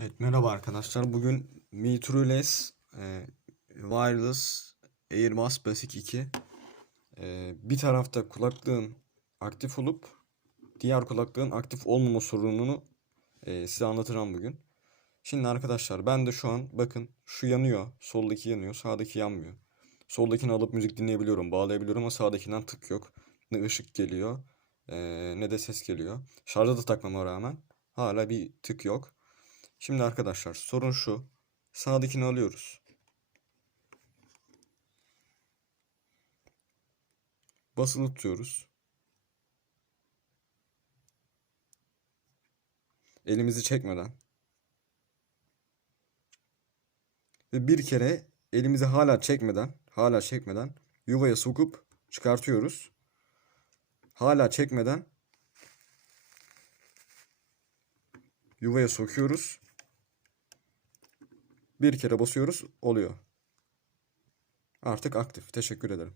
Evet merhaba arkadaşlar. Bugün Mi TrueLess e, Wireless Airbus Basic 2 e, bir tarafta kulaklığın aktif olup diğer kulaklığın aktif olmama sorununu e, size anlatacağım bugün. Şimdi arkadaşlar ben de şu an bakın şu yanıyor. Soldaki yanıyor. Sağdaki yanmıyor. Soldakini alıp müzik dinleyebiliyorum. Bağlayabiliyorum ama sağdakinden tık yok. Ne ışık geliyor e, ne de ses geliyor. Şarja da takmama rağmen hala bir tık yok. Şimdi arkadaşlar sorun şu. Sağdakini alıyoruz. Basılı tutuyoruz. Elimizi çekmeden. Ve bir kere elimizi hala çekmeden, hala çekmeden yuvaya sokup çıkartıyoruz. Hala çekmeden yuvaya sokuyoruz. Bir kere basıyoruz oluyor. Artık aktif. Teşekkür ederim.